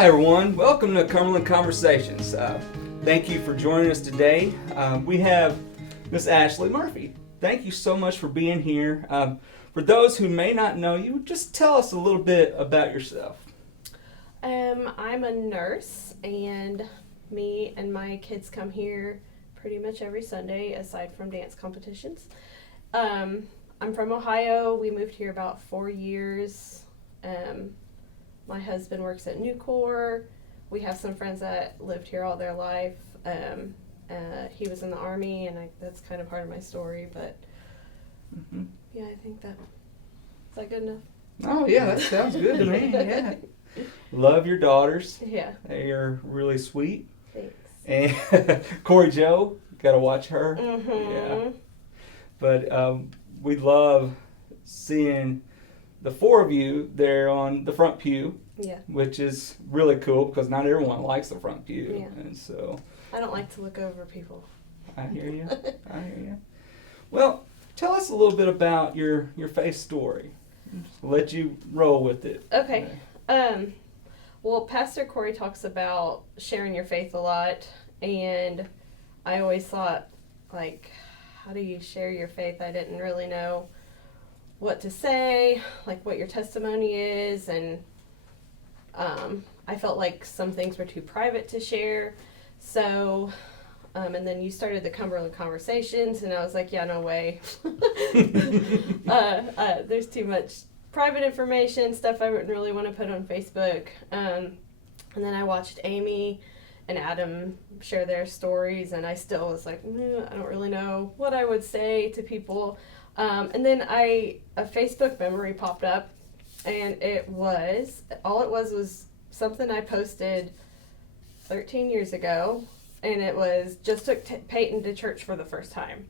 Hi everyone, welcome to Cumberland Conversations. Thank you for joining us today. We have Miss Ashley Murphy. Thank you so much for being here. For those who may not know you, just tell us a little bit about yourself. I'm a nurse, and me and my kids come here pretty much every Sunday, aside from dance competitions. I'm from Ohio. We moved here about 4 years. My husband works at Nucor. We have some friends that lived here all their life. He was in the Army, and that's kind of part of my story, but yeah, I think is that good enough? Oh yeah, that sounds good to me, yeah. Love your daughters. Yeah. They are really sweet. Thanks. And Corey Joe, got to watch her. Mm-hmm. Yeah. But we love seeing the four of you there on the front pew. Yeah. Which is really cool because not everyone likes the front pew. Yeah. And so I don't like to look over people. I hear you. I hear you. Well, tell us a little bit about your faith story. I'll let you roll with it. Okay. Well, Pastor Corey talks about sharing your faith a lot, and I always thought, like, how do you share your faith? I didn't really know what to say, like what your testimony is, and I felt like some things were too private to share. So, and then you started the Cumberland Conversations, and I was like, yeah, no way. There's too much private information, stuff I wouldn't really want to put on Facebook. And then I watched Amy and Adam share their stories, and I still was like, I don't really know what I would say to people. And then a Facebook memory popped up, and all it was something I posted 13 years ago, and it was just took Peyton to church for the first time.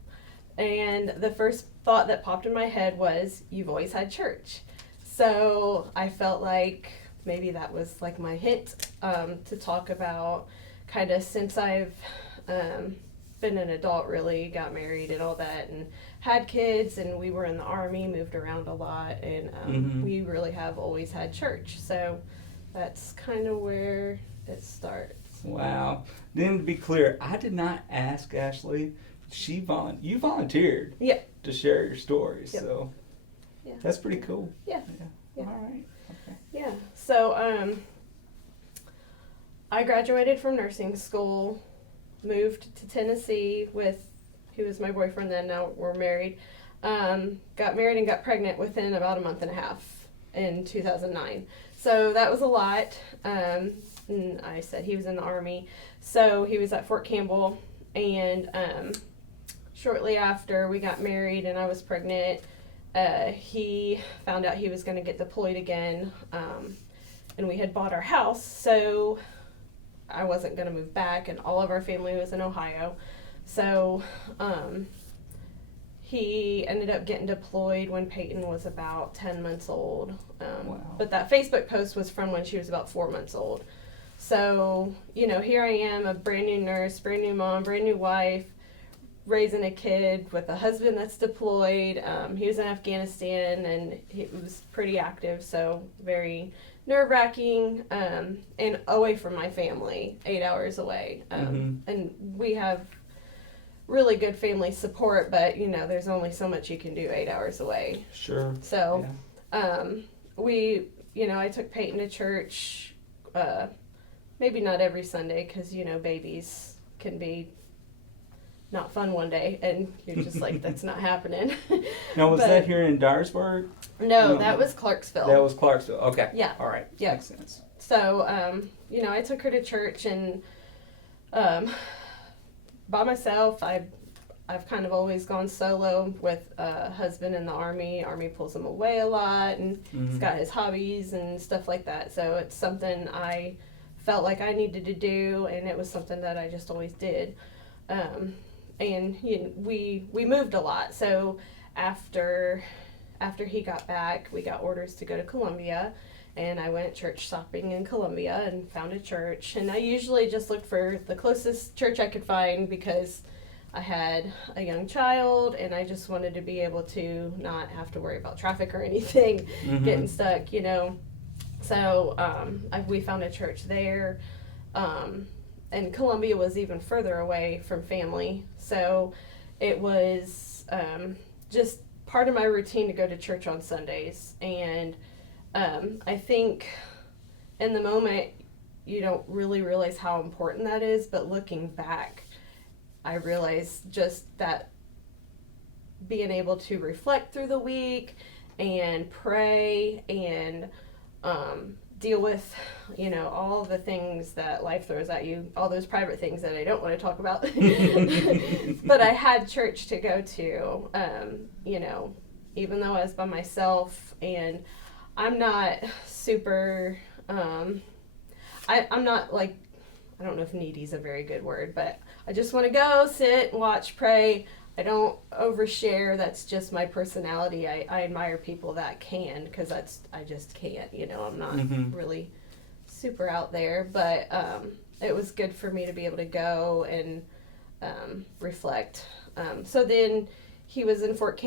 And the first thought that popped in my head was, you've always had church. So I felt like maybe that was like my hint to talk about kind of since I've been an adult, really got married and all that, and had kids, and we were in the Army, moved around a lot, and we really have always had church. So that's kind of where it starts. Wow. Then to be clear, I did not ask Ashley. You volunteered. Yeah. To share your stories. Yep. So yeah. That's pretty cool. Yeah. All right. Okay. Yeah. So I graduated from nursing school, moved to Tennessee with who was my boyfriend then, now we're married. Got married and got pregnant within about a month and a half in 2009. So that was a lot. And I said he was in the Army. So he was at Fort Campbell, and shortly after we got married and I was pregnant, he found out he was going to get deployed again, and we had bought our house, so I wasn't going to move back, and all of our family was in Ohio. So he ended up getting deployed when Peyton was about 10 months old. Wow. But that Facebook post was from when she was about 4 months old. So, here I am, a brand new nurse, brand new mom, brand new wife, raising a kid with a husband that's deployed. He was in Afghanistan, and he was pretty active, so very nerve-wracking, and away from my family, 8 hours away. And we have really good family support, but there's only so much you can do 8 hours away. Sure. So I took Peyton to church, maybe not every Sunday, because babies can be not fun one day, and you're just like, that's not happening. Now, was that here in Dyersburg? No, that was Clarksville. That was Clarksville. Okay. Yeah. All right. Yeah. Makes sense. So, I took her to church, and by myself. I've kind of always gone solo with a husband in the Army. Army pulls him away a lot, and he's got his hobbies and stuff like that. So it's something I felt like I needed to do, and it was something that I just always did. And we moved a lot. So after he got back, we got orders to go to Columbia, and I went church shopping in Columbia and found a church. And I usually just looked for the closest church I could find because I had a young child, and I just wanted to be able to not have to worry about traffic or anything, getting stuck, So we found a church there, and Columbia was even further away from family. So it was just part of my routine to go to church on Sundays. And I think in the moment you don't really realize how important that is, but looking back, I realized just that being able to reflect through the week and pray and deal with, all the things that life throws at you, all those private things that I don't want to talk about. But I had church to go to, even though I was by myself, and I'm not super, I'm not like, I don't know if needy is a very good word, but I just want to go, sit, watch, pray. I don't overshare. That's just my personality. I admire people that can, because I just can't. I'm not really super out there. But it was good for me to be able to go and reflect. So then he was in Fort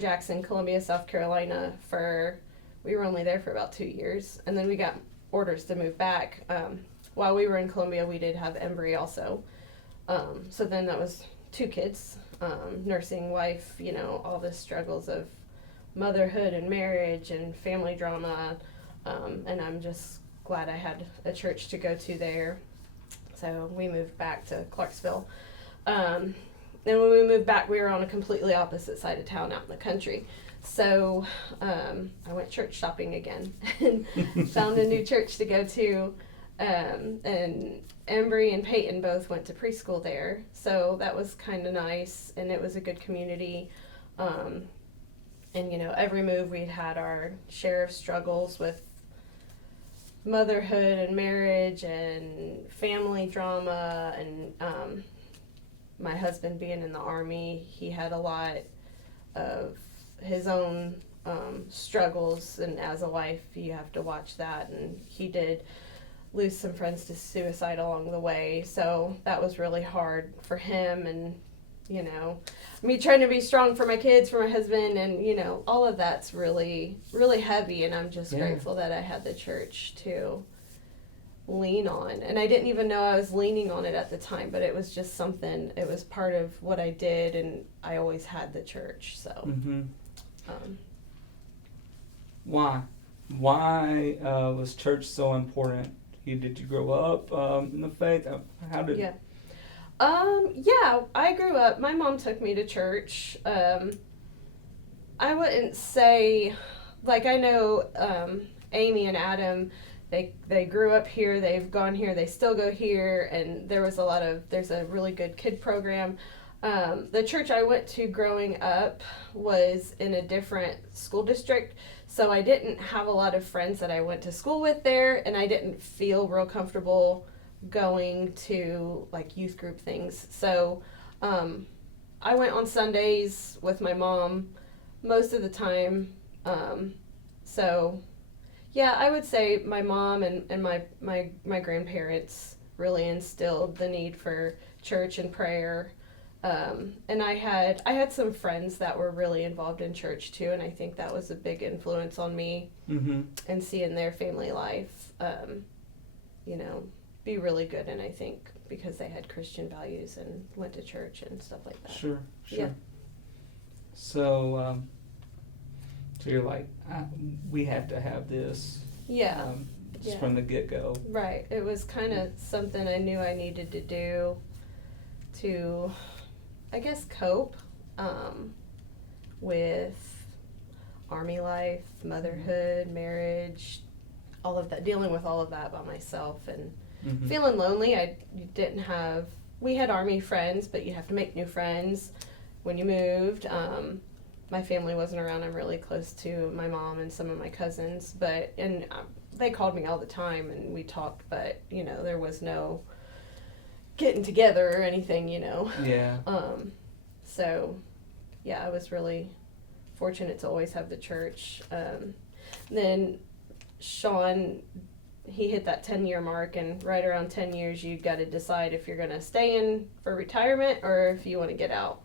Jackson, Columbia, South Carolina we were only there for about 2 years. And then we got orders to move back. While we were in Columbia, we did have Embry also. So then that was 2 kids, nursing, wife, all the struggles of motherhood and marriage and family drama. And I'm just glad I had a church to go to there. So we moved back to Clarksville. And when we moved back, we were on a completely opposite side of town out in the country. So I went church shopping again and found a new church to go to. And Embry and Peyton both went to preschool there, so that was kind of nice, and it was a good community. And every move we'd had our share of struggles with motherhood and marriage and family drama, and my husband being in the Army, he had a lot of his own struggles, and as a wife you have to watch that, and he did lose some friends to suicide along the way, so that was really hard for him, and me trying to be strong for my kids, for my husband, and all of that's really, really heavy, and I'm just grateful that I had the church to lean on. And I didn't even know I was leaning on it at the time, but it was just something, it was part of what I did, and I always had the church. So why was church so important? Did you grow up in the faith? How did? Yeah, I grew up. My mom took me to church. I wouldn't say, I know Amy and Adam. They grew up here. They've gone here. They still go here. And there's a really good kid program. The church I went to growing up was in a different school district. So I didn't have a lot of friends that I went to school with there, and I didn't feel real comfortable going to youth group things. So I went on Sundays with my mom most of the time. So yeah, I would say my mom and my grandparents really instilled the need for church and prayer. And I had some friends that were really involved in church too, and I think that was a big influence on me, and seeing their family life, be really good. And I think because they had Christian values and went to church and stuff like that. Sure. Yeah. So you're like, we have to have this. Yeah. Just from the get-go. Right. It was kind of something I knew I needed to do to, I guess, cope with Army life, motherhood, marriage, all of that, dealing with all of that by myself, and feeling lonely. We had Army friends, but you have to make new friends when you moved. My family wasn't around. I'm really close to my mom and some of my cousins, and they called me all the time and we talked, but there was no getting together or anything, Yeah. So yeah, I was really fortunate to always have the church. Then Sean, he hit that 10-year mark, and right around 10 years you got to decide if you're going to stay in for retirement or if you want to get out.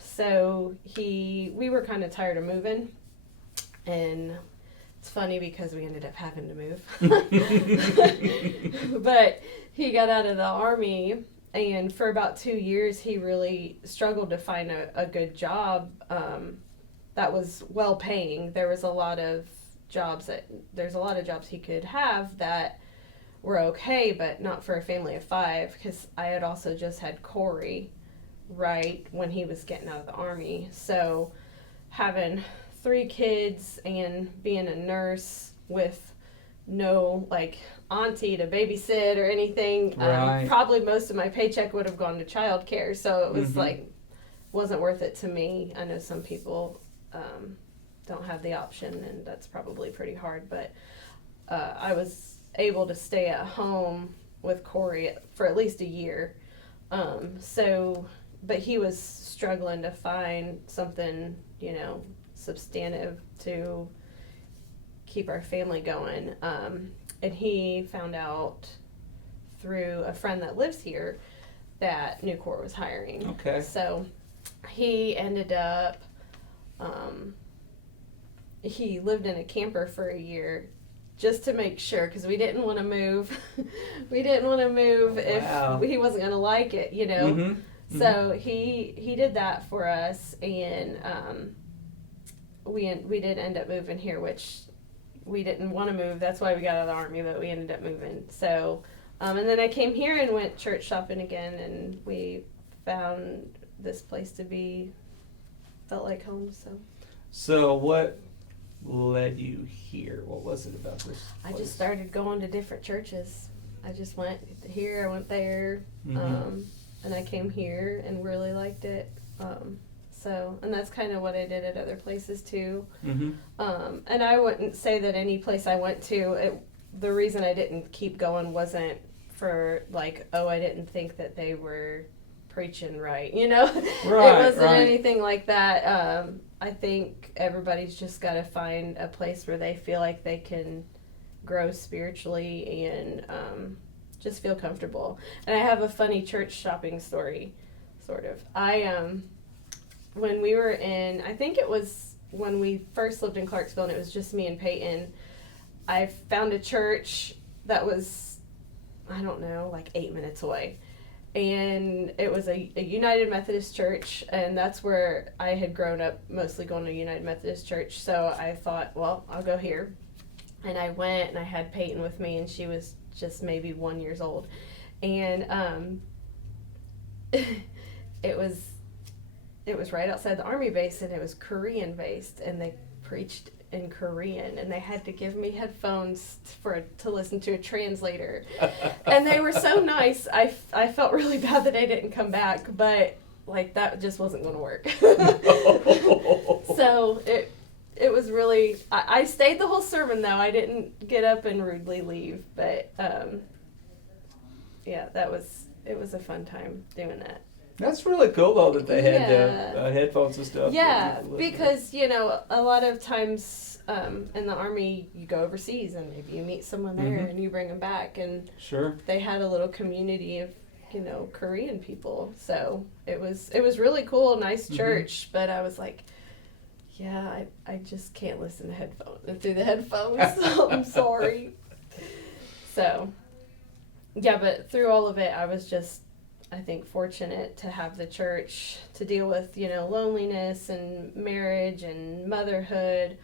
So we were kind of tired of moving, and It's funny because we ended up having to move. But he got out of the Army, and for about 2 years he really struggled to find a good job that was well paying. There's a lot of jobs he could have that were okay, but not for a family of 5, because I had also just had Corey right when he was getting out of the Army. So having 3 kids and being a nurse with no like auntie to babysit or anything, Right. Probably most of my paycheck would have gone to childcare. So it was wasn't worth it to me. I know some people don't have the option, and that's probably pretty hard, but I was able to stay at home with Corey for at least a year. But he was struggling to find something, substantive to keep our family going. And he found out through a friend that lives here that Nucor was hiring. Okay. So he ended up, he lived in a camper for a year just to make sure, because we didn't want to move. We didn't want to move Wow. if he wasn't going to like it, Mm-hmm. So he did that for us, and we did end up moving here, which we didn't want to move. That's why we got out of the Army, but we ended up moving. So, and then I came here and went church shopping again, and we found this place to be, felt like home. So what led you here? What was it about this I place? just started going to different churches. I just went here, I went there, Mm-hmm. and I came here and really liked it. And that's kind of what I did at other places too. Mm-hmm. And I wouldn't say that any place I went to, the reason I didn't keep going wasn't for like, I didn't think that they were preaching right, Right, it wasn't right. anything like that. I think everybody's just got to find a place where they feel like they can grow spiritually and just feel comfortable. And I have a funny church shopping story, sort of. When we were I think it was when we first lived in Clarksville and it was just me and Peyton, I found a church that was, I don't know, like 8 minutes away. And it was a United Methodist church, and that's where I had grown up, mostly going to United Methodist church. So I thought, well, I'll go here. And I went, and I had Peyton with me, and she was just maybe 1 year old. And it was right outside the Army base, and it was Korean based, and they preached in Korean, and they had to give me headphones to listen to a translator. And they were so nice. I felt really bad that I didn't come back, but like that just wasn't going to work. So it was really, I stayed the whole sermon though. I didn't get up and rudely leave, but yeah, it was a fun time doing that. That's really cool though that they had Yeah. headphones and stuff. Yeah, that you could listen to. because a lot of times in the Army you go overseas and maybe you meet someone there Mhm. and you bring them back, and Sure. they had a little community of Korean people, so it was really cool, nice Mhm. church. But I was like, yeah, I just can't listen to through the headphones. So I'm sorry. So yeah, but through all of it, I was just, I think, fortunate to have the church to deal with, loneliness and marriage and motherhood,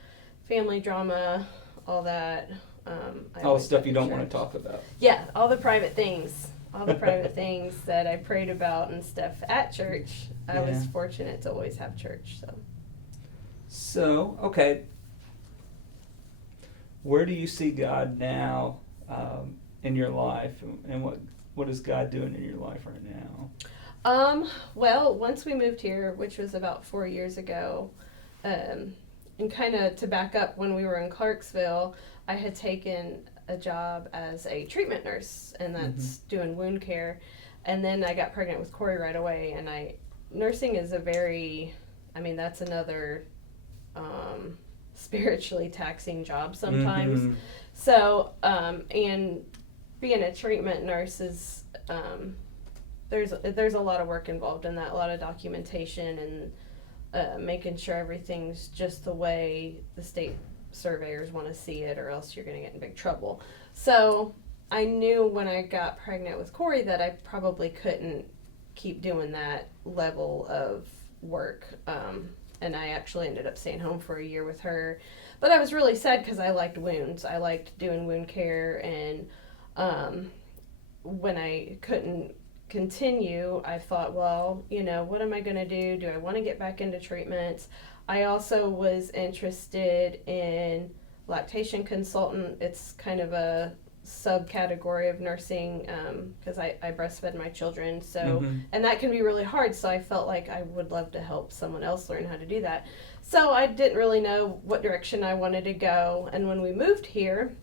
family drama, all that. All the stuff you don't want to talk about. Yeah, all the private things. All the private things that I prayed about and stuff at church. I was Yeah. fortunate to always have church. So, okay. Where do you see God now in your life, and what is God doing in your life right now? Well, once we moved here, which was about 4 years ago, and kind of to back up, when we were in Clarksville, I had taken a job as a treatment nurse, and that's doing wound care. And then I got pregnant with Corey right away, and nursing is that's another spiritually taxing job sometimes. Mhm. So, and being a treatment nurse is, there's a lot of work involved in that, a lot of documentation and making sure everything's just the way the state surveyors want to see it or else you're going to get in big trouble. So I knew when I got pregnant with Corey that I probably couldn't keep doing that level of work. And I actually ended up staying home for a year with her. But I was really sad because I liked wounds. I liked doing wound care. And when I couldn't continue, I thought, well, what am I going to do? Do I want to get back into treatments? I also was interested in lactation consultant. It's kind of a subcategory of nursing because I breastfed my children. So, and that can be really hard. So I felt like I would love to help someone else learn how to do that. So I didn't really know what direction I wanted to go. And when we moved here,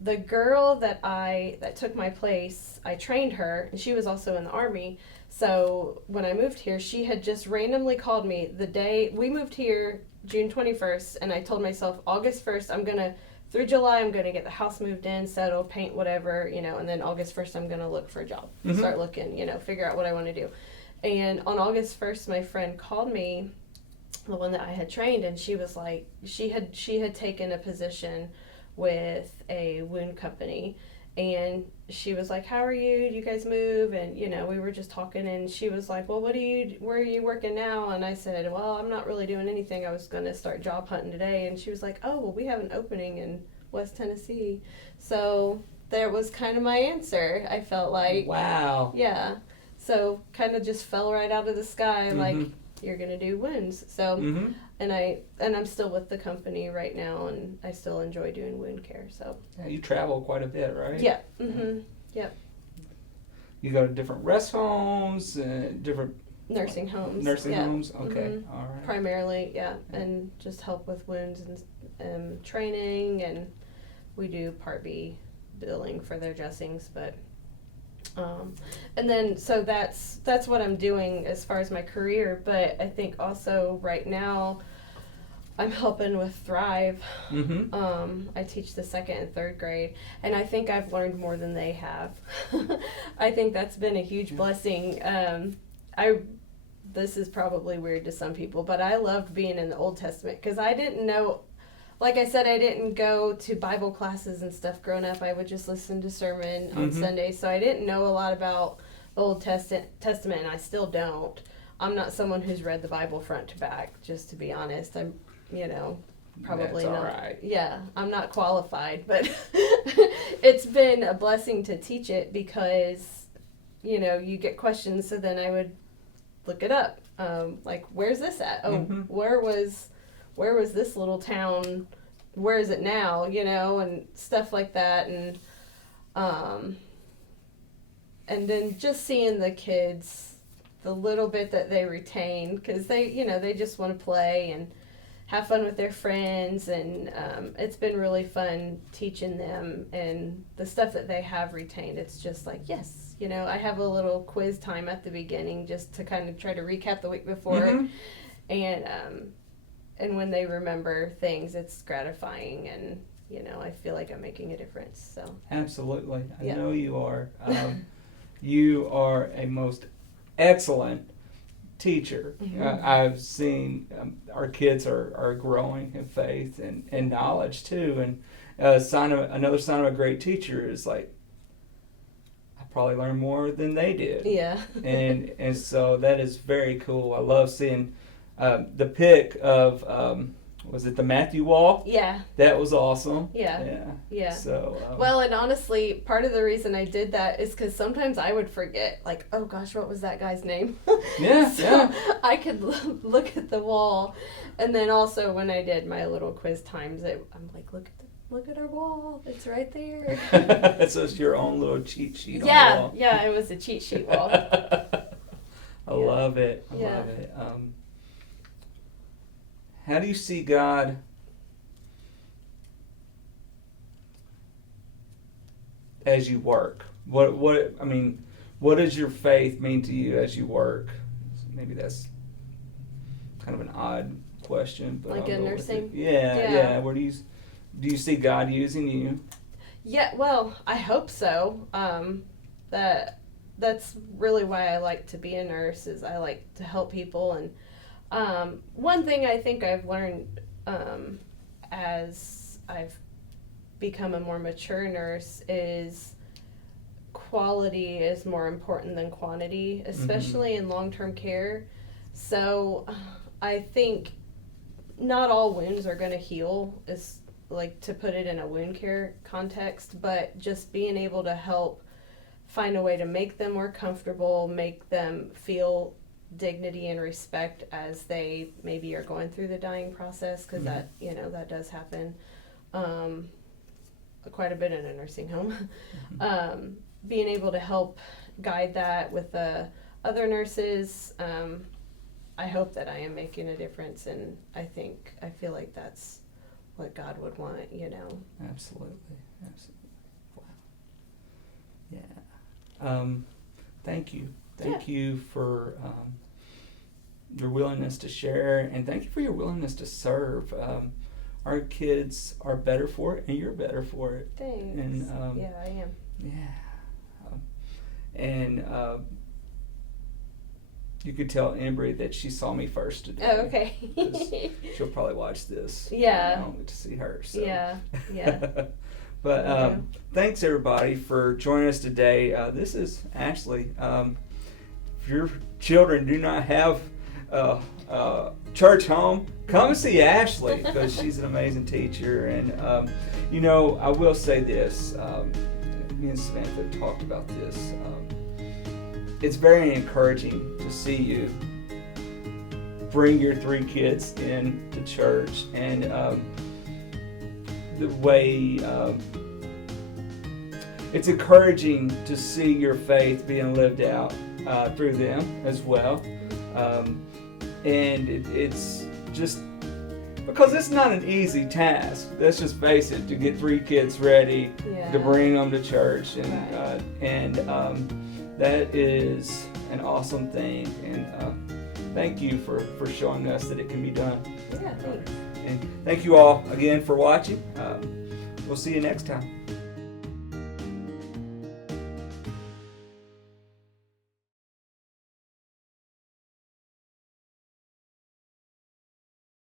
the girl that took my place, I trained her, and she was also in the Army. So when I moved here, she had just randomly called me the day we moved here, June 21st, and I told myself August 1st, through July, I'm going to get the house moved in, settle, paint, whatever, and then August 1st, I'm going to look for a job, start looking, figure out what I want to do. And on August 1st, my friend called me, the one that I had trained, and she was like, she had taken a position with a wound company, and she was like, how are you? Do you guys move? And, we were just talking, and she was like, well, where are you working now? And I said, well, I'm not really doing anything. I was going to start job hunting today. And she was like, oh, well, we have an opening in West Tennessee. So there was kind of my answer. I felt like, wow. Yeah. So kind of just fell right out of the sky, like, you're going to do wounds. So, and I'm still with the company right now, and I still enjoy doing wound care. So yeah, you travel quite a bit, right? Yeah. Yep. You go to different rest homes, different nursing homes. Homes. Okay. All right. Primarily, and just help with wounds and training, and we do Part B billing for their dressings, but. And then, so that's what I'm doing as far as my career, but I think also right now I'm helping with Thrive. I teach the 2nd and 3rd grade, and I think I've learned more than they have. I think that's been a huge blessing. This is probably weird to some people, but I loved being in the Old Testament because I didn't know. Like I said, I didn't go to Bible classes and stuff growing up. I would just listen to sermon on Sunday. So I didn't know a lot about the Old Testament, and I still don't. I'm not someone who's read the Bible front to back, just to be honest. I'm, probably That's not. All right. Yeah, I'm not qualified, but it's been a blessing to teach it because, you get questions. So then I would look it up. Like, where's this at? Oh, where was this little town? Where is it now? And stuff like that. And then just seeing the kids, the little bit that they retain, because they just want to play and have fun with their friends. And it's been really fun teaching them, and the stuff that they have retained, it's just like, yes. I have a little quiz time at the beginning just to kind of try to recap the week before. And when they remember things, it's gratifying, and I feel like I'm making a difference. So absolutely, I know you are. You are a most excellent teacher. I've seen our kids are growing in faith and knowledge too. And another sign of a great teacher is like, I probably learned more than they did. Yeah. and so that is very cool. I love seeing. The pic of, was it the Matthew Wall? Yeah. That was awesome. Yeah. So. Well, and honestly, part of the reason I did that is because sometimes I would forget, like, oh gosh, what was that guy's name? So I could look at the wall, and then also when I did my little quiz times, I'm like, look at our wall. It's right there. So it's your own little cheat sheet on the wall. Yeah, it was a cheat sheet wall. I love it. I love it. How do you see God as you work? What does your faith mean to you as you work? Maybe that's kind of an odd question, but like in nursing. Yeah. Where do you see God using you? Yeah. Well, I hope so. That's really why I like to be a nurse. Is I like to help people. And one thing I think I've learned as I've become a more mature nurse is quality is more important than quantity, especially in long-term care. So I think not all wounds are going to heal, is like to put it in a wound care context, but just being able to help find a way to make them more comfortable, make them feel dignity and respect as they maybe are going through the dying process, because that, you know, that does happen quite a bit in a nursing home. Being able to help guide that with the other nurses, I hope that I am making a difference, and I feel like that's what God would want, you know. Absolutely. Wow. Yeah. Thank you. Thank you for your willingness to share, and thank you for your willingness to serve. Our kids are better for it, and you're better for it. Thanks. And yeah, I am. Yeah. And you could tell Embry that she saw me first today. Oh, okay. She'll probably watch this. Yeah. I don't get to see her. So. Yeah. But thanks everybody for joining us today. This is Ashley. If your children do not have church home, come and see Ashley, because she's an amazing teacher. And you know, I will say this. Me and Samantha have talked about this. It's very encouraging to see you bring your 3 kids into church, and the way it's encouraging to see your faith being lived out through them as well. And it's just because it's not an easy task. Let's just face it, to get 3 kids ready to bring them to church, and that is an awesome thing. And thank you for showing us that it can be done. Yeah, thanks. And thank you all again for watching. We'll see you next time.